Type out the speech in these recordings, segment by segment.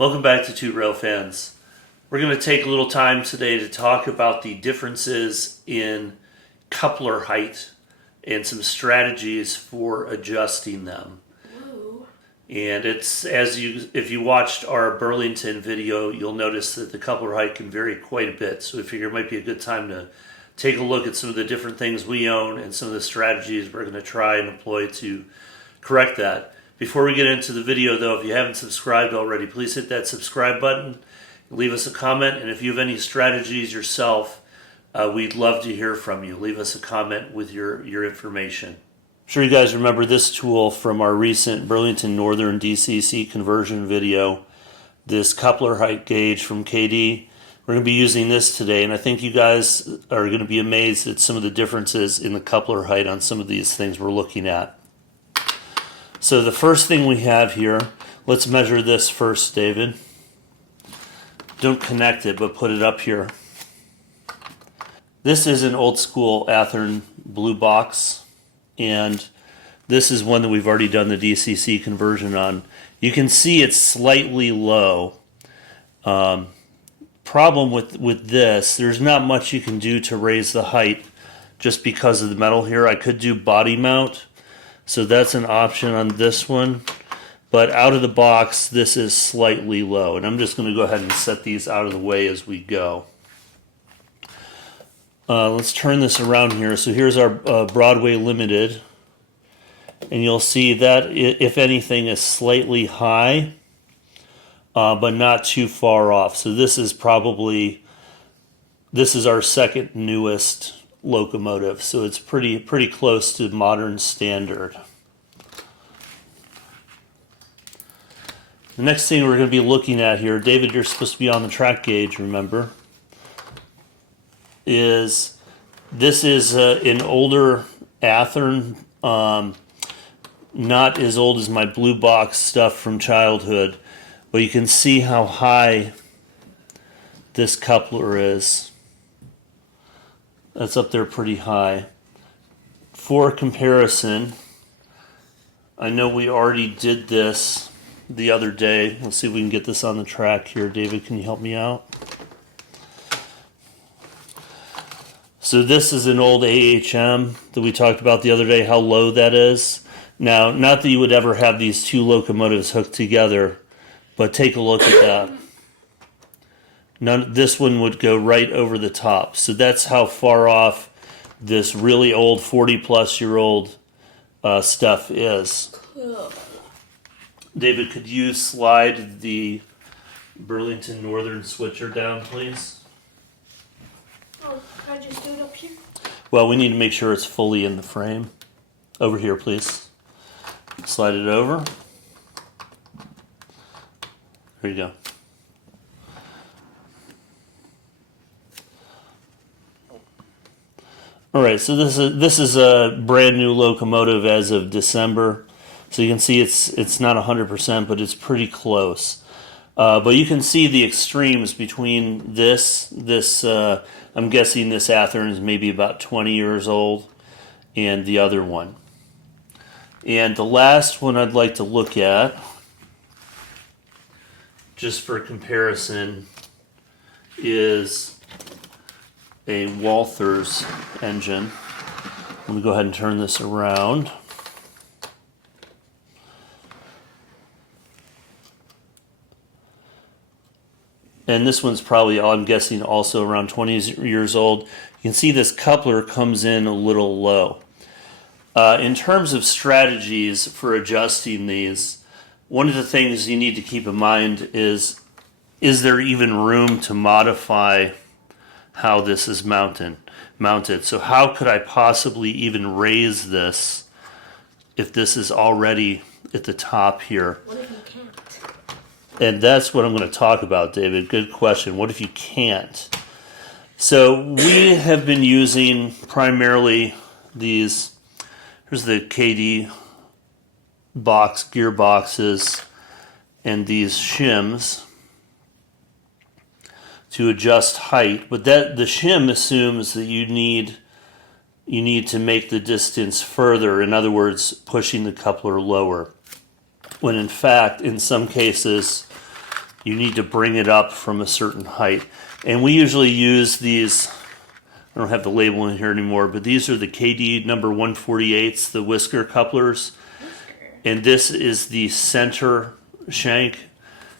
Welcome back to Two Rail Fans. We're going to take a little time today to talk about the differences in coupler height and some strategies for adjusting them. Whoa. And if you watched our Burlington video, you'll notice that the coupler height can vary quite a bit. So we figure it might be a good time to take a look at some of the different things we own and some of the strategies we're going to try and employ to correct that. Before we get into the video, though, if you haven't subscribed already, please hit that subscribe button, leave us a comment, and if you have any strategies yourself, we'd love to hear from you. Leave us a comment with your information. I'm sure you guys remember this tool from our recent Burlington Northern DCC conversion video, this coupler height gauge from Kadee. We're going to be using this today, and I think you guys are going to be amazed at some of the differences in the coupler height on some of these things we're looking at. So the first thing we have here, let's measure this first, David. Don't connect it, but put it up here. This is an old school Athearn blue box, and this is one that we've already done the DCC conversion on. You can see it's slightly low. Problem with this, there's not much you can do to raise the height just because of the metal here. I could do body mount. So that's an option on this one, but out of the box, this is slightly low. And I'm just going to go ahead and set these out of the way as we go. Let's turn this around here. So here's our Broadway Limited. And you'll see that, if anything, is slightly high, but not too far off. So this is our second newest locomotive, so it's pretty close to modern standard. The next thing we're going to be looking at here, David, you're supposed to be on the track gauge, remember, this is an older Athearn, not as old as my blue box stuff from childhood, but you can see how high this coupler is. That's up there pretty high. For comparison, I know we already did this the other day. Let's see if we can get this on the track here. David, can you help me out? So this is an old AHM that we talked about the other day, how low that is. Now, not that you would ever have these two locomotives hooked together, but take a look at that. This one would go right over the top. So that's how far off this really old 40-plus-year-old stuff is. Cool. David, could you slide the Burlington Northern switcher down, please? Oh, can I just do it up here? Well, we need to make sure it's fully in the frame. Over here, please. Slide it over. There you go. All right, so this is a brand new locomotive as of December. So you can see it's not 100%, but it's pretty close. But you can see the extremes between this. I'm guessing this Athearn is maybe about 20 years old, and the other one. And the last one I'd like to look at, just for comparison, is a Walther's engine. I'm going to go ahead and turn this around. And this one's probably, I'm guessing, also around 20 years old. You can see this coupler comes in a little low. In terms of strategies for adjusting these, one of the things you need to keep in mind is there even room to modify how this is mounted? So how could I possibly even raise this if this is already at the top here? What if you can't? And that's what I'm going to talk about, David. Good question. What if you can't? So we have been using primarily these, here's the Kadee box, gearboxes, and these shims to adjust height, but the shim assumes that you need to make the distance further, in other words, pushing the coupler lower. When in fact, in some cases, you need to bring it up from a certain height. And we usually use these, I don't have the label in here anymore, but these are the Kadee number 148s, the whisker couplers. And this is the center shank.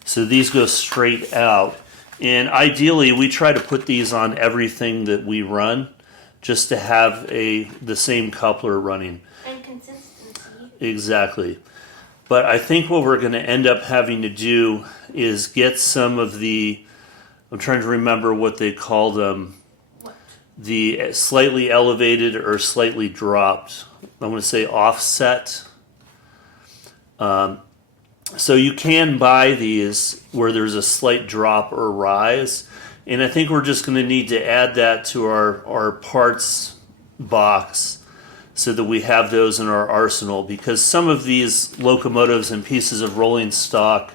So these go straight out. And ideally, we try to put these on everything that we run, just to have the same coupler running. And consistency. Exactly. But I think what we're going to end up having to do is get some of the, I'm trying to remember what they call them, What? the slightly elevated or slightly dropped. I want to say offset. So you can buy these where there's a slight drop or rise. And I think we're just going to need to add that to our parts box so that we have those in our arsenal, because some of these locomotives and pieces of rolling stock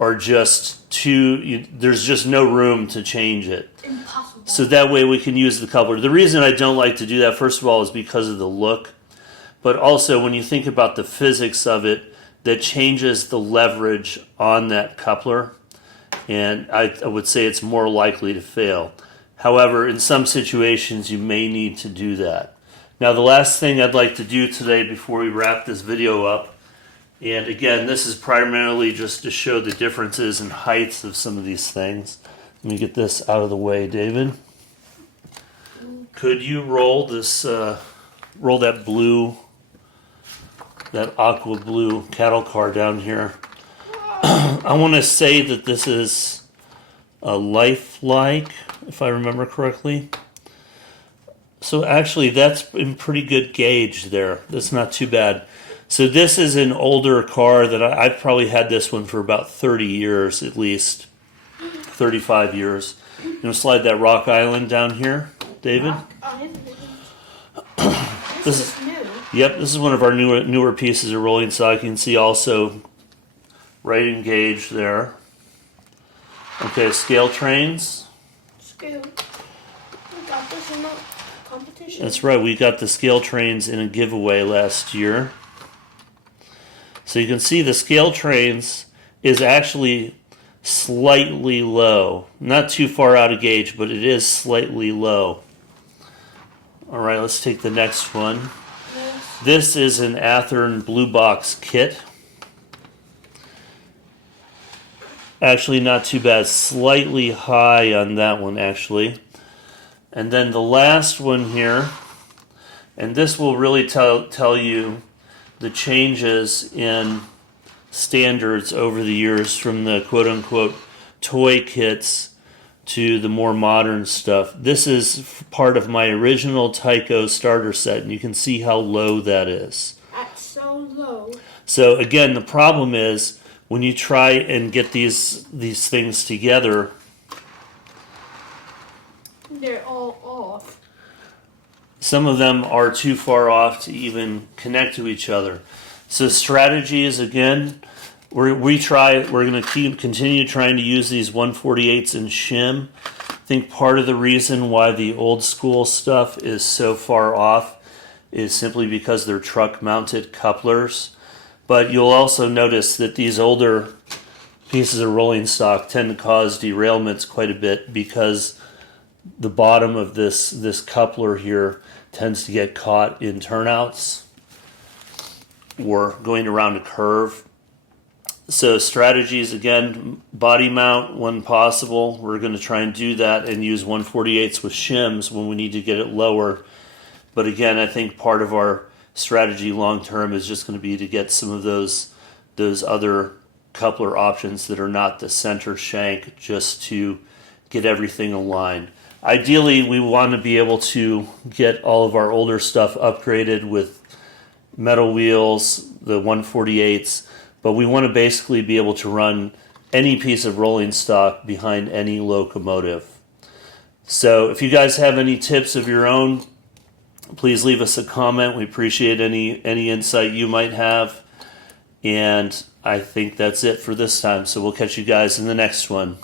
are just there's just no room to change it. Impossible. So that way we can use the coupler. The reason I don't like to do that, first of all, is because of the look. But also when you think about the physics of it, that changes the leverage on that coupler. And I would say it's more likely to fail. However, in some situations, you may need to do that. Now, the last thing I'd like to do today before we wrap this video up, and again, this is primarily just to show the differences in heights of some of these things. Let me get this out of the way, David. Could you roll this, roll that blue, that aqua blue cattle car down here? I want to say that this is a lifelike, if I remember correctly. So actually, that's in pretty good gauge there. That's not too bad. So this is an older car that I've probably had this one for about 30 years at least, 35 years. You want to slide that Rock Island down here, David? This is new. Yep, this is one of our newer pieces of rolling stock. You can see also right engaged there. Okay, scale trains. Scale. We got this in the competition. That's right, we got the scale trains in a giveaway last year. So you can see the scale trains is actually slightly low. Not too far out of gauge, but it is slightly low. Alright, let's take the next one. Yes. This is an Athearn Blue Box kit. Actually, not too bad. Slightly high on that one, actually. And then the last one here, and this will really tell you the changes in standards over the years from the quote-unquote toy kits to the more modern stuff. This is part of my original Tyco starter set, and you can see how low that is. That's so low. So again, the problem is when you try and get these things together, They're all off. some of them are too far off to even connect to each other. So strategies, again, we're going to continue trying to use these 148s in shim. I think part of the reason why the old school stuff is so far off is simply because they're truck mounted couplers. But you'll also notice that these older pieces of rolling stock tend to cause derailments quite a bit because the bottom of this coupler here tends to get caught in turnouts or going around a curve. So strategies, again, body mount when possible. We're going to try and do that and use 148s with shims when we need to get it lower. But again, I think part of our strategy long term is just going to be to get some of those other coupler options that are not the center shank, just to get everything aligned. Ideally, we want to be able to get all of our older stuff upgraded with metal wheels, the 148s, but we want to basically be able to run any piece of rolling stock behind any locomotive. So if you guys have any tips of your own, please leave us a comment. We appreciate any insight you might have. And I think that's it for this time. So we'll catch you guys in the next one.